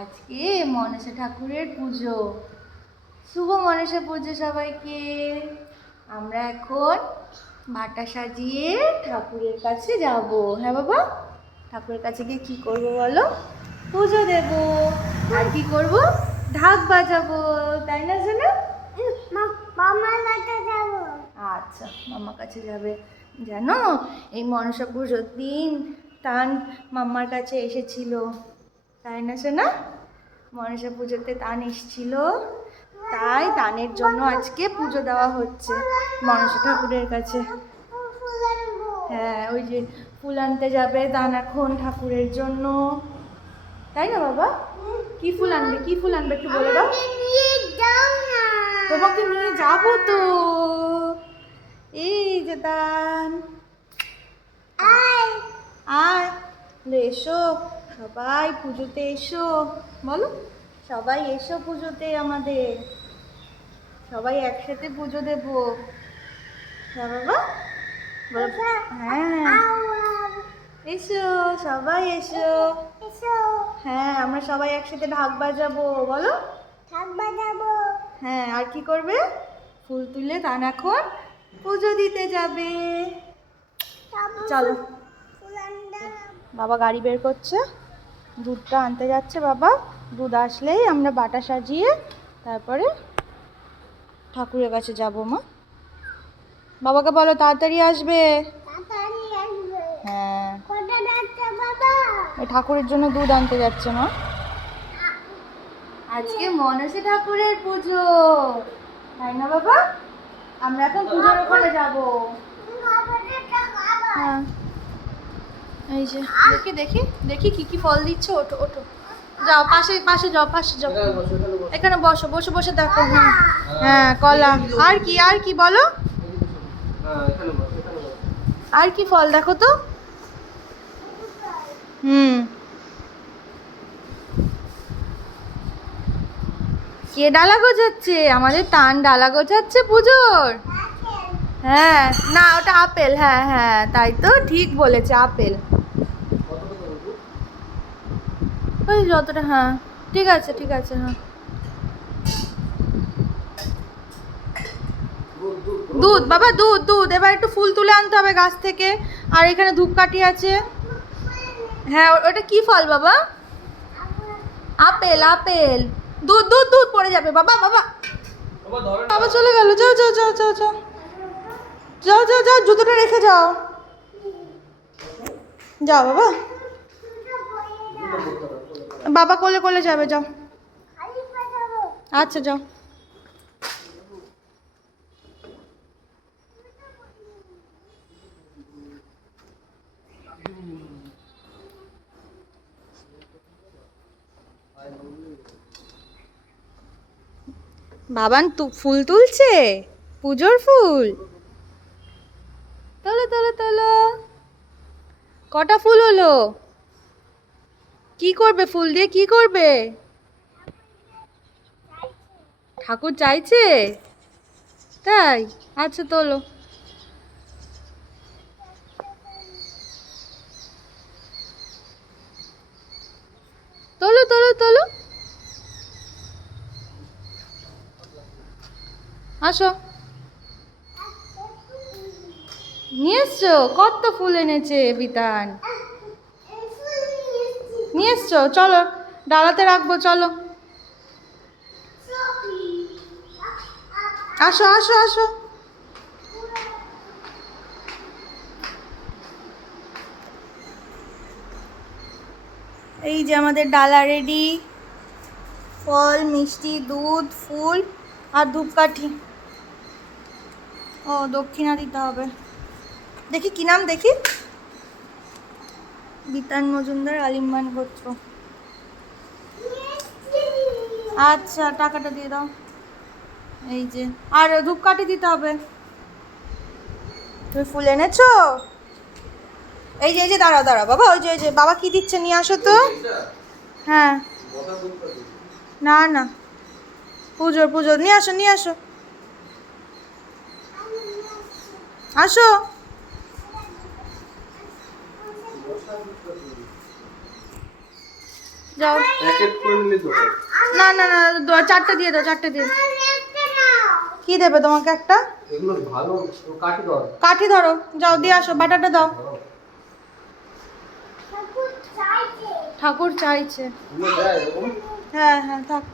আজকে মনসা ঠাকুরের পুজো। শুভ মনসা পুজো সবাইকে। আমরা এখন বাটা সাজিয়ে ঠাকুরের কাছে যাব। হ্যাঁ বাবা, ঠাকুরের কাছে গিয়ে কি করব বলো? পুজো দেব। আর কি করব? ঢাক বাজাবো, তাই না জানো? মামার কাছে যাব। আচ্ছা, মামার কাছে যাবে। জানো এই মনসা পুজোর দিন তান মাম্মার কাছে এসেছিল, তাই না শোনা? মনসা পুজোতে তান এসেছিল, তাই তানের জন্য আজকে পুজো দেওয়া হচ্ছে মনসা ঠাকুরের কাছে। হ্যাঁ, ওই যে ফুল আনতে যাবে তান এখন ঠাকুরের জন্য, তাই না বাবা? কি ফুল আনবে, কি ফুল আনবে একটু বলে দাও। তোমাকে নিয়ে যাবো তো। এই যে দান, আয় এসো সবাই পুজোতে এসো। বলো সবাই এসো পুজোতে, আমাদের সবাই একসাথে পুজো দেব। হ্যাঁ বাবা, হ্যাঁ এসো সবাই এসো। হ্যাঁ, আমরা সবাই একসাথে ঢাক বাজাবো। বলো হ্যাঁ, আর কি করবে? ফুল তুলে তান এখন পুজো দিতে যাবে। চলো, বাবা গাড়ি বের করছে, দুধটা আনতে যাচ্ছে বাবা। দুধ আসলেই আমরা বাটা সাজিয়ে তারপরে ঠাকুরের কাছে যাব। মা বাবাকে বলো তাড়াতাড়ি আসবে। হ্যাঁ, ঠাকুরের জন্য দুধ আনতে যাচ্ছে মা। আজকে মনসা ঠাকুরের পুজো, তাই না বাবা? আমরা এখন পুজোর ওখানে যাব। হ্যাঁ, এই যে দেখি দেখি দেখি কি কি ফল দিচ্ছে। ওঠো ওঠো, যাও পাশে পাশে যাও, পাশে যাও। এখানে বসো, বসে বসে দেখো। হ্যাঁ হ্যাঁ, কলা। আর কি, আর কি বলো? আর কি ফল দেখো তো। কে ডালা গোছাচ্ছে? আমাদের তান ডালা গোছাচ্ছে পুজোর। হ্যাঁ, না ওটা আপেল। হ্যাঁ হ্যাঁ, তাই তো, ঠিক বলেছে, আপেল। ওই যতটা, হ্যাঁ ঠিক আছে ঠিক আছে। হ্যাঁ, দুধ বাবা, দুধ দুধ। এবার একটু ফুল তুলে আনতে হবে গাছ থেকে। আর এখানে ধূপকাঠি আছে। হ্যাঁ, ওটা কি ফল বাবা? Apple apple. দুধ দুধ দুধ পড়ে যাবে বাবা। বাবা বাবা চলে গেল। যাও যাও যাও যাও যাও যাও যাও যাও, জুতোটা রেখে যাও। যাও বাবা, বাবা কোলে কোলে যাবে, যাও। আচ্ছা যাও। বাবান ফুল তুলছে, পুজোর ফুল। তোলো তোলো তোলো। কটা ফুল হলো? কি করবে ফুল দিয়ে, কি করবে? ঠাকুর চাইছে, তাই? আচ্ছা তোলো। তোলো তোলো তোলো। আসো, নিয়ে এসছো? কত ফুল এনেছে বিতান। নিয়ে এসছো, চলো ডালাতে রাখবো, চলো। আসো আসো আসো। এই যে আমাদের ডালা রেডি। ফল, মিষ্টি, দুধ, ফুল আর ধূপকাঠি। ও দক্ষিণা দিতে হবে। দেখি কি নাম, দেখি। বিতান মজুমদার, আলিমান গোত্র। আচ্ছা, টাকাটা দিয়ে দাও। এই যে, আর ধূপকাঠি দিতে হবে। তুমি ফুল এনেছো? এই যে এই যে, দাঁড়াও দাঁড়াও বাবা, ওই যে ওই যে বাবা কি দিচ্ছে নিয়ে আসো তো। হ্যাঁ, না না, পুজোর পুজোর নিয়ে আসো, নিয়ে আসো। আসো। যাও। প্যাকেট করে নিলে তো না না না, চারটে দিয়ে দাও, চারটে দিয়ে। কি দেবে তোমাকে একটা? এগুলো ভালো কাটি দাও। কাঠি ধরো, যাও দিয়ে আসো, বাটাটা দাও। ঠাকুর চাইছে। এগুলো দেয় এরকম? হ্যাঁ হ্যাঁ, থাক।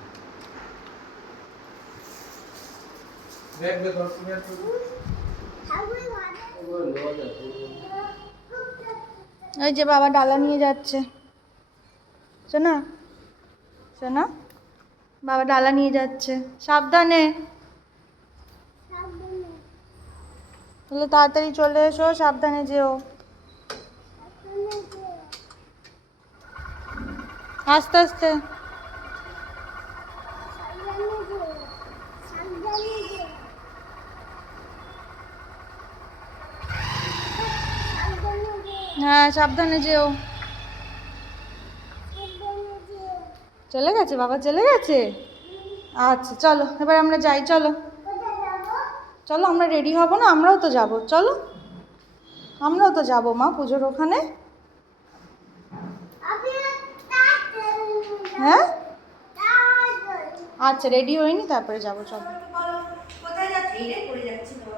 ব্যাগ দে ধর তুমি একটু। এগুলো নেওয়া যায়। ওই যে বাবা ডালা নিয়ে যাচ্ছে, শোনা শোনা, বাবা ডালা নিয়ে যাচ্ছে, সাবধানে। তাহলে তাড়াতাড়ি চলে এসো, সাবধানে যেও। আস্তে আস্তে। হ্যাঁ সাবধানে যেও। চলে গেছে বাবা, চলে গেছে। আচ্ছা চলো এবার আমরা যাই, চলো চলো, আমরা রেডি হব না? আমরাও তো যাব, চলো আমরাও তো যাবো মা পুজোর ওখানে। হ্যাঁ আচ্ছা, রেডি হইনি, তারপরে যাবো, চলো। কোথায় যাচ্ছি? এই রে পড়ে যাচ্ছি তো।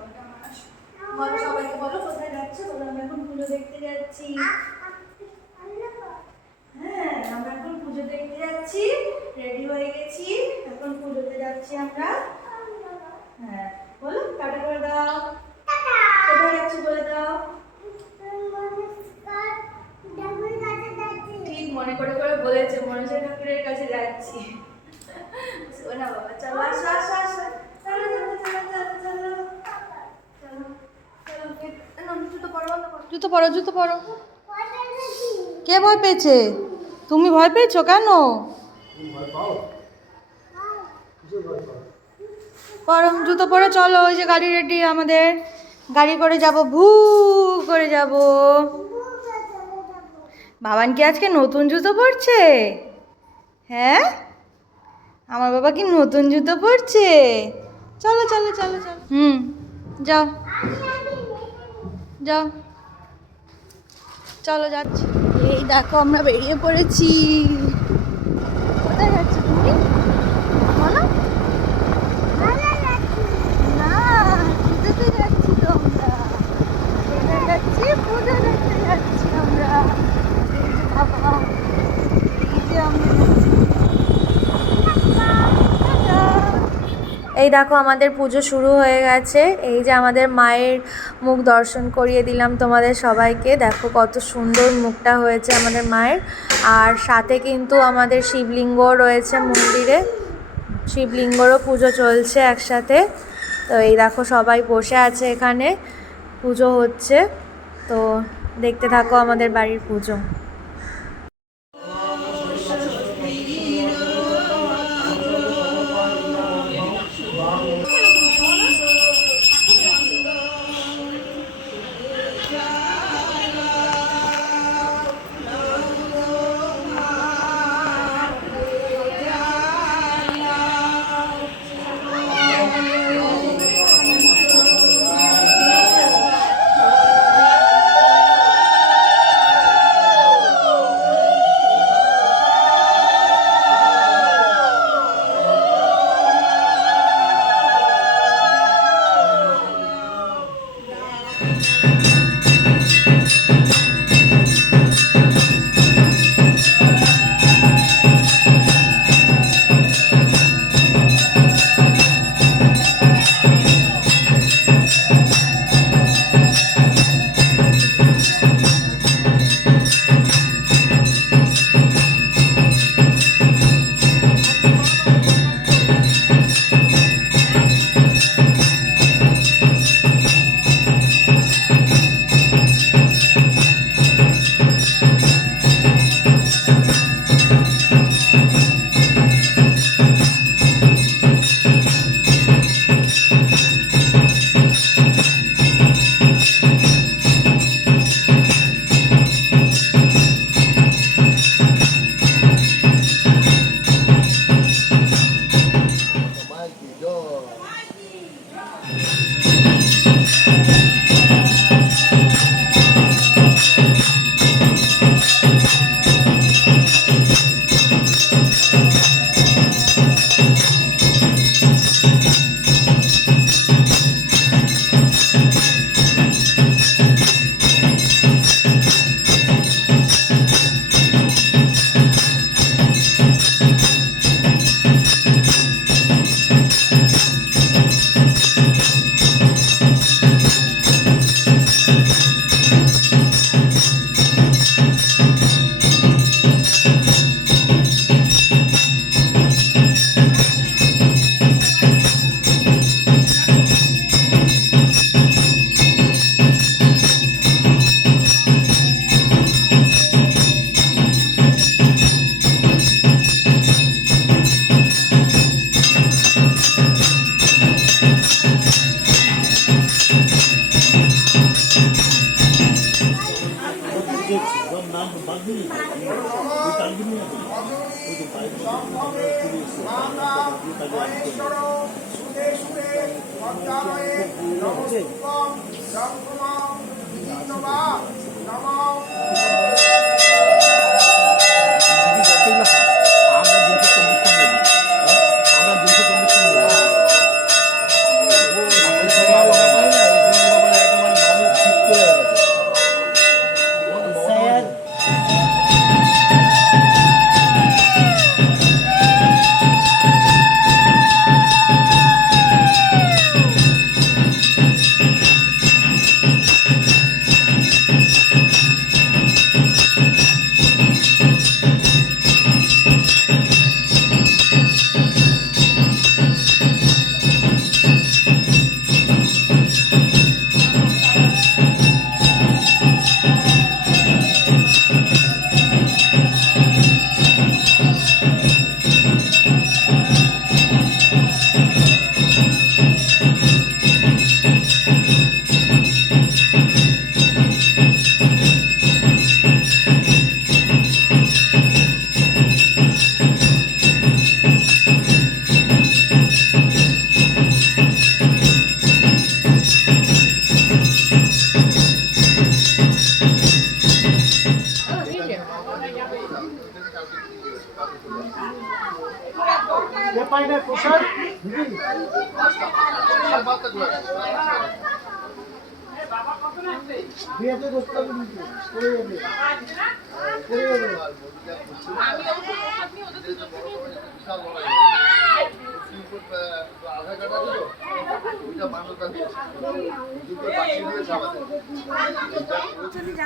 বলো সবাইকে, বলো কোথায় যাচ্ছি? বলো আমরা এখন পুজো দেখতে যাচ্ছি। হ্যাঁ আমরা এখন পুজো দেখতে যাচ্ছি, রেডি হয়ে গেছি, এখন পুজোতে যাচ্ছি আমরা। হ্যাঁ বলো, টাটা করে দাও। কোথায় যাচ্ছি বলে দাও। ঠিক মনে করে করে বলেছে, মনসা ঠাকুরের কাছে যাচ্ছি। শোনা বাবা, চলো আসো আসো আসো, চলো চলো চলো চলো চলো চলো চলো। জুতো পরো, জুতো পরো, জুতো পরো। কে ভয় পেয়েছে? তুমি ভয় পেয়েছো কেন? তুমি ভয় পাও? কিসের ভয় পাও? পরো, জুতো পরে চলো। ওই যে গাড়ি রেডি আমাদের, গাড়ি করে যাব, ভু করে যাব। বাবান কি আজকে নতুন জুতো পরছে? হ্যাঁ আমার বাবা কি নতুন জুতো পরছে? চলো চলো চলো চলো। যাও যাও, চলো যাচ্ছি। এই দেখো আমরা বেরিয়ে পড়েছি। কোথায় যাচ্ছ তুমি বলো? না পুজোতে যাচ্ছি তো আমরা, কোথায় যাচ্ছি? পুজো দেখতে যাচ্ছি আমরা। এই যে বাবা, এই যে আমরা। এই দেখো আমাদের পুজো শুরু হয়ে গেছে। এই যে আমাদের মায়ের মুখ দর্শন করিয়ে দিলাম তোমাদের সবাইকে। দেখো কত সুন্দর মুখটা হয়েছে আমাদের মায়ের। আর সাথে কিন্তু আমাদের শিবলিঙ্গও রয়েছে মন্দিরে, শিবলিঙ্গরও পুজো চলছে একসাথে। তো এই দেখো সবাই বসে আছে, এখানে পুজো হচ্ছে। তো দেখতে থাকো আমাদের বাড়ির পুজো।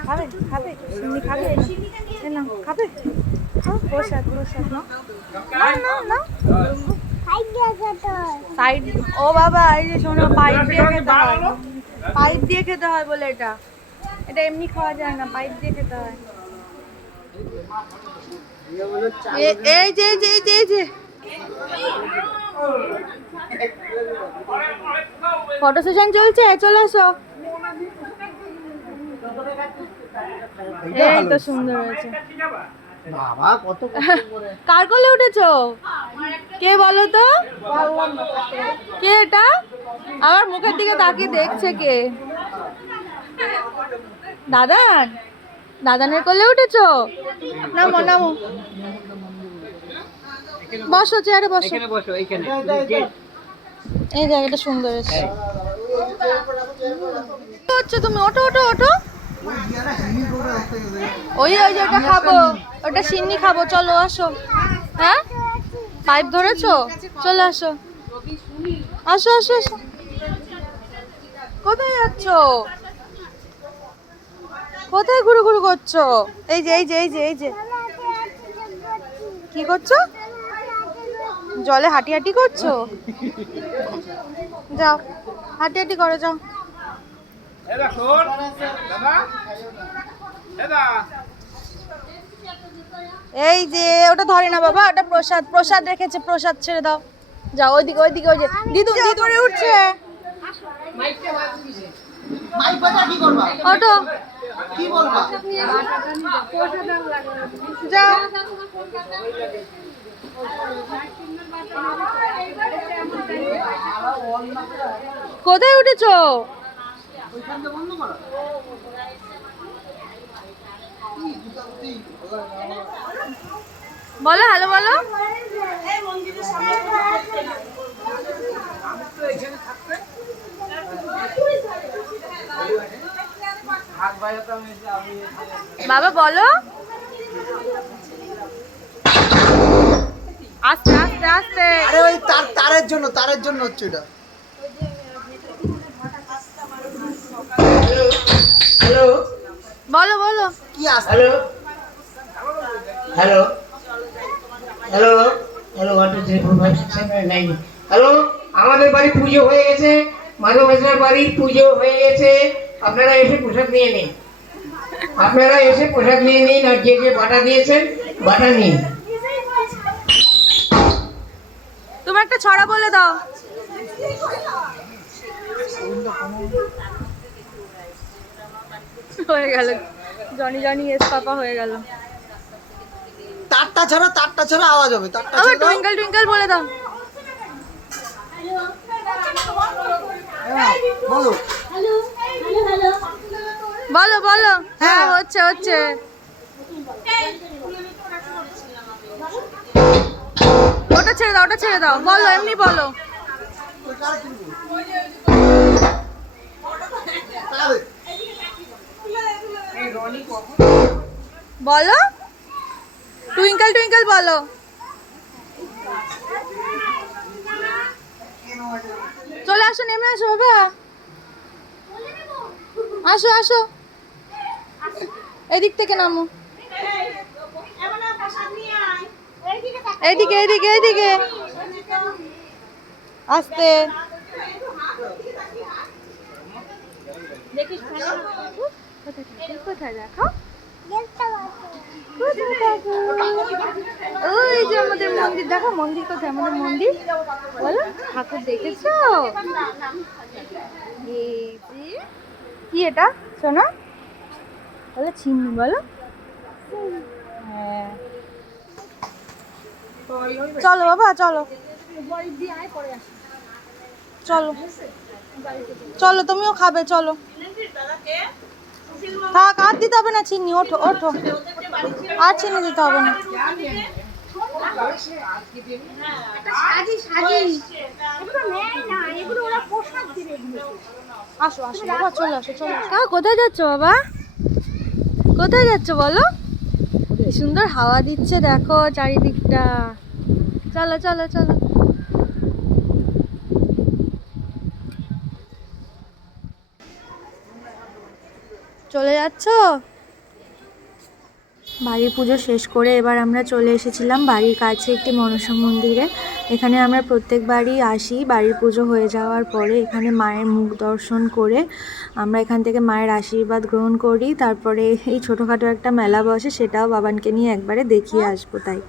খাবে খাবে সিন্নি খাবে না খাবে প্রসাদ প্রসাদ না না না সাইড ও বাবা এই যে শোনো পাইপ দিয়ে খেতে হয় পাইপ দিয়ে খেতে হয় বলে এটা এটা এমনি খাওয়া যায় না পাইপ দিয়ে খেতে হয় এই যে এই যে এই যে এই যে ফটো সেশন চলছে চলে আসো এই তো সুন্দর হয়েছে বাবা কত কার কোলে উঠেছো কে বলো তো কে এটা আমার মুখের দিকে তাকিয়ে দেখছে কে দাদান দাদানের কোলে উঠেছো নামো নামো বসো চেয়ারে বসো এই জায়গাটা সুন্দর হয়েছে কি হচ্ছে তুমি ওঠো ওঠো ওঠো ওই ওই যে ওটা খাবো ওটা সিন্নি খাবো চলো আসো হ্যাঁ পাইপ ধরেছো চলো আসো আসো আসো আসো কোথায় যাচ্ছ কোথায় ঘুরু ঘুরু করছো এই যে এই যে এই যে এই যে কি করছো জলে হাঁটি হাঁটি করছো যাও হাঁটি হাঁটি করো যাও এই যে ওটা ধরে না বাবা ওটা প্রসাদ প্রসাদ রেখেছে প্রসাদ ছেড়ে দাও যাও ওইদিকে ওইদিকে ওই যে দিদু দিদু করে উঠছে অটো কি বলবা যাও কোথায় উঠেছো বলো হ্যালো বলো বাবা বলো আস্তে আস্তে আস্তে আরে ওই তারের জন্য হচ্ছে এটা হ্যালো বলো বলো কি আসছে হ্যালো হ্যালো হ্যালো 1 2 3 4 5 6 7 8 9 হ্যালো আমাদের বাড়ি পুজো হয়ে গেছে মাধব হাজরার বাড়ির পুজো হয়ে গেছে আপনারা এসে প্রসাদ নিয়ে নিন আপনারা এসে প্রসাদ নিয়ে নিন আর যে যে বাটা দিয়েছেন বাটা নিন তুমি একটা ছড়া বলে দাও হয়ে গেল জনি জনি এস পাপা হয়ে গেল। তারটা ছাড়া আওয়াজ হবে। তারটা আবার ছেড়ে দাও। টুইঙ্কল টুইঙ্কল বলে দাও। হ্যাঁ, বলো। বলো বলো। হ্যাঁ হচ্ছে হচ্ছে। ওটা ছেড়ে দাও বলো, এমনি বলো। বলো টুইঙ্কল টুইঙ্কল বলো। চলে আসো, নেমে আসো বাবা, আসো আসো, এদিক থেকে নামো, এইদিকে এইদিকে এইদিকে আস্তে। কোথায় দেখো, ওই যে আমাদের মন্দির, দেখো মন্দির কোথায়, আমাদের মন্দির বলো। ঠাকুর দেখেছো? এই যে কি এটা সোনা, বলো চিনি বলো। হ্যাঁ চলো বাবা চলো, চলো চলো, তুমিও খাবে চলো। থাক, আর দিতে হবে না চিনি, ওঠো ওঠো, আর চিনি দিতে হবে না। আসো আসো বাবা, চলে আসো চলে আসো। কোথায় যাচ্ছ বাবা, কোথায় যাচ্ছ বলো? কি সুন্দর হাওয়া দিচ্ছে দেখো চারিদিকটা। চলো চলো চলো। চলে যাচ্ছ? বাড়ির পুজো শেষ করে এবার আমরা চলে এসেছিলাম বাড়ির কাছে একটি মনসা মন্দিরে। এখানে আমরা প্রত্যেকবারই আসি বাড়ির পুজো হয়ে যাওয়ার পরে। এখানে মায়ের মুখ দর্শন করে আমরা এখান থেকে মায়ের আশীর্বাদ গ্রহণ করি। তারপরে এই ছোটোখাটো একটা মেলা বসে, সেটাও বাবানকে নিয়ে একবারে দেখিয়ে আসবো তাই।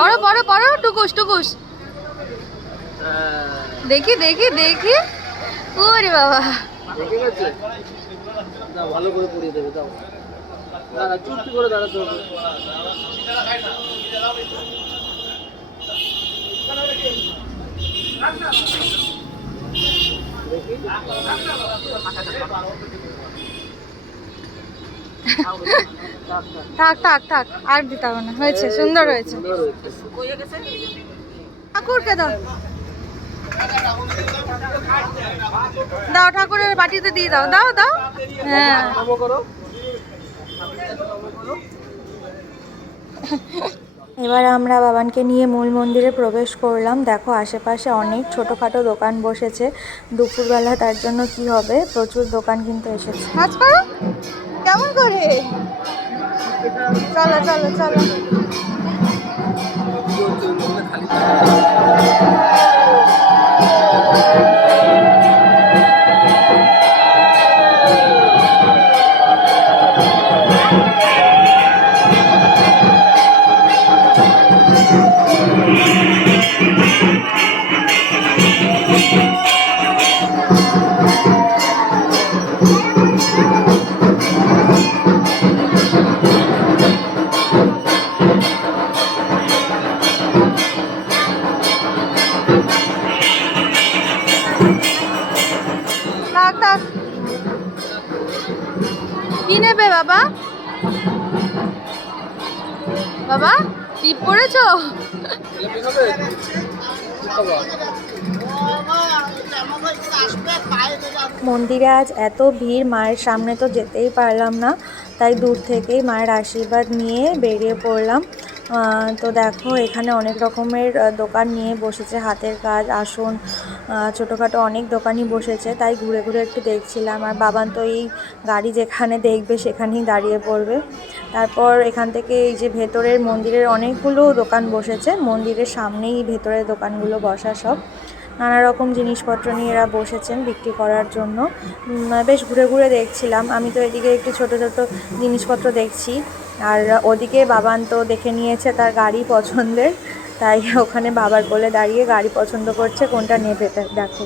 পড়ো পড়ো পড়ো, টুকুস টুকুস, দেখি দেখি দেখি। ওরে বাবা, ভালো করে পড়িয়ে দেবে, দাও। দাঁড়া, চুপটি করে দাঁড়াতে হবে। থাক থাক থাক, আর দিতে হবে না, হয়েছে, সুন্দর হয়েছে। ঠাকুরকে দাও, দাও ঠাকুরের বাটিতে দিয়ে দাও, দাও দাও। হ্যাঁ এবার আমরা বাবানকে নিয়ে মূল মন্দিরে প্রবেশ করলাম। দেখো আশেপাশে অনেক ছোটোখাটো দোকান বসেছে। দুপুরবেলা তার জন্য কি হবে, প্রচুর দোকান কিন্তু এসেছে। নাচ করো কেমন করে, চলো চলো চলো। থাক থাক, কি নেবে বাবা? বাবা টিপ পড়েছো? মন্দিরে আজ এত ভিড়, মায়ের সামনে তো যেতেই পারলাম না, তাই দূর থেকেই মায়ের আশীর্বাদ নিয়ে বেরিয়ে পড়লাম। তো দেখো এখানে অনেক রকমের দোকান নিয়ে বসেছে, হাতের কাজ, আসন, ছোটোখাটো অনেক দোকানই বসেছে, তাই ঘুরে ঘুরে একটু দেখছিলাম। আর বাবান তো এই গাড়ি যেখানে দেখবে সেখানেই দাঁড়িয়ে পড়বে। তারপর এখান থেকে এই যে ভেতরের মন্দিরের অনেকগুলো দোকান বসেছে, মন্দিরের সামনেই ভেতরের দোকানগুলো বসা, সব নানা রকম জিনিসপত্র নিয়ে এরা বসেছেন বিক্রি করার জন্য। বেশ ঘুরে ঘুরে দেখছিলাম। আমি তো এদিকে একটু ছোট ছোট জিনিসপত্র দেখছি, আর ওদিকে বাবান তো দেখে নিয়েছে তার গাড়ি পছন্দের, তাই ওখানে বাবার কোলে দাঁড়িয়ে গাড়ি পছন্দ করছে কোনটা নেবে। দেখো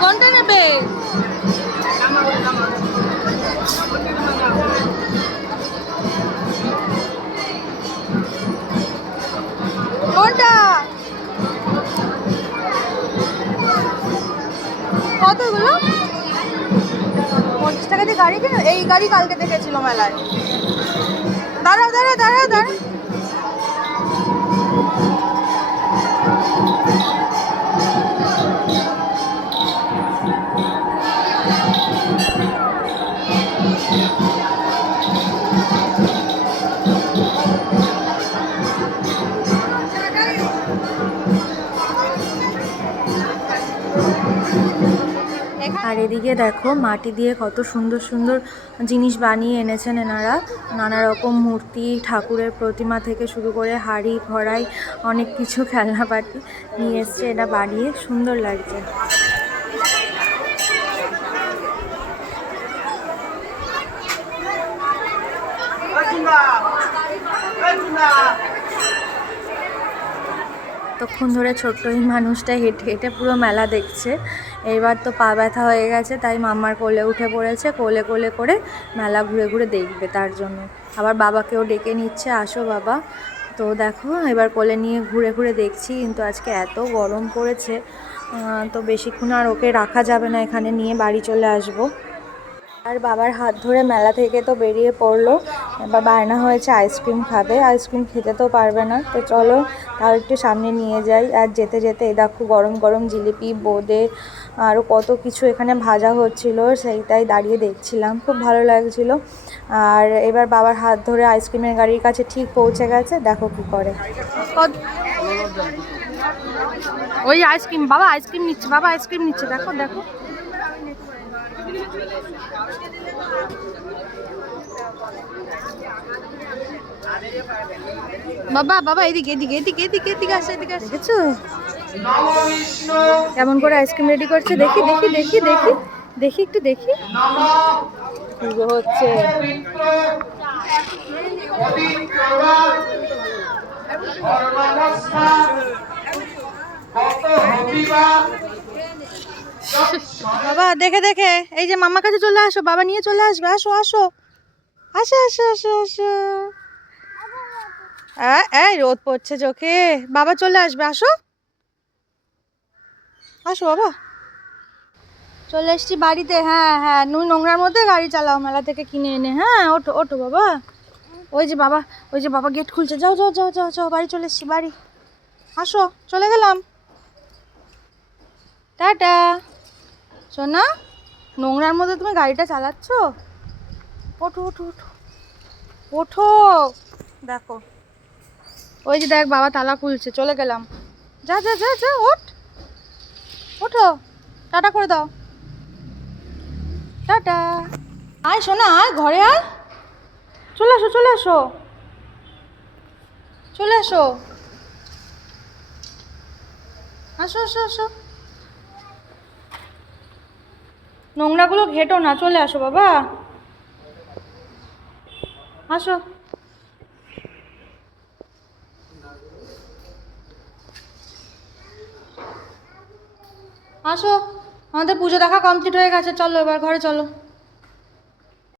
কোনটা নেবে, কোনটা, কতগুলো 50 টাকা দিয়ে গাড়ি কিনে, এই গাড়ি কালকে দেখেছিল মেলায়। দাঁড়াও দাঁড়াও দাঁড়াও দাঁড়াও, আর এদিকে দেখো মাটি দিয়ে কত সুন্দর সুন্দর জিনিস বানিয়ে এনেছেন এনারা, নানা রকম মূর্তি, ঠাকুরের প্রতিমা থেকে শুরু করে হাঁড়ি কড়াই অনেক কিছু খেলনাপাতি নিয়ে এসছে, এটা বানিয়ে সুন্দর লাগছে। ততক্ষণ ধরে ছোট্ট এই মানুষটা হেঁটে হেঁটে পুরো মেলা দেখছে। এবার তো পা ব্যথা হয়ে গেছে, তাই মাম্মার কোলে উঠে পড়েছে, কোলে কোলে করে মেলা ঘুরে ঘুরে দেখবে তার জন্য। আবার বাবাকেও ডেকে নিচ্ছে, আসো বাবা। তো দেখো এবার কোলে নিয়ে ঘুরে ঘুরে দেখছি, কিন্তু আজকে এত গরম পড়েছে, তো বেশিক্ষণ আর ওকে রাখা যাবে না, এখানে নিয়ে বাড়ি চলে আসবো। আর বাবার হাত ধরে মেলা থেকে তো বেরিয়ে পড়লো, এবার বায়না হয়েছে আইসক্রিম খাবে, আইসক্রিম খেতে তো পারবে না, তো চলো তাও একটু সামনে নিয়ে যাই। আর যেতে যেতে এই দেখো গরম গরম জিলিপি, বোঁদে আরও কত কিছু এখানে ভাজা হচ্ছিল, সেইটাই দাঁড়িয়ে দেখছিলাম, খুব ভালো লাগছিল। আর এবার বাবার হাত ধরে আইসক্রিমের গাড়ির কাছে ঠিক পৌঁছে গেছে, দেখো কি করে। ওই আইসক্রিম, বাবা আইসক্রিম নিচ্ছে, বাবা আইসক্রিম নিচ্ছে, দেখো দেখো। বাবা বাবা এদিকে এদিকে এদিকে এদিকে এদিকে আসে, এদিকে আসে, দেখেছো কেমন করে আইসক্রিম রেডি করছে, দেখি দেখি দেখি দেখি দেখি একটু দেখি পুজো হচ্ছে। বাবা দেখে দেখে, এই যে মামার কাছে চলে আসো, বাবা নিয়ে চলে আসবে, আসো আসো আসো আসো আসো আসো। এই রোদ পড়ছে চোখে, বাবা চলে আসবে, আসো আসো বাবা। চলে এসছি বাড়িতে, হ্যাঁ হ্যাঁ, তুমি নোংরার মধ্যে গাড়ি চালাও মেলা থেকে কিনে এনে, হ্যাঁ ওঠো ওঠো বাবা। ওই যে বাবা, ওই যে বাবা গেট খুলছে, যাও যাও যাও যাও যাও, বাড়ি চলে এসছি, বাড়ি আসো, চলে গেলাম, টাটা। শোনা, নোংরার মধ্যে তুমি গাড়িটা চালাচ্ছ, ওঠো ওঠো ওঠো ওঠো। দেখো ওই যে দেখ বাবা তালা খুলছে, চলে গেলাম, যা যা যা যা, ওঠ ওঠো, টাটা করে দাও, টাটা। আয় শোনা, আয় ঘরে আয়, চলে আসো চলে আসো চলে আসো, আসো আসো আসো, নোংরাগুলো ঘেটো না, চলে আসো বাবা, আসো। আসো, আমাদের পুজো দেখা কমপ্লিট হয়ে গেছে, চলো এবার ঘরে চলো।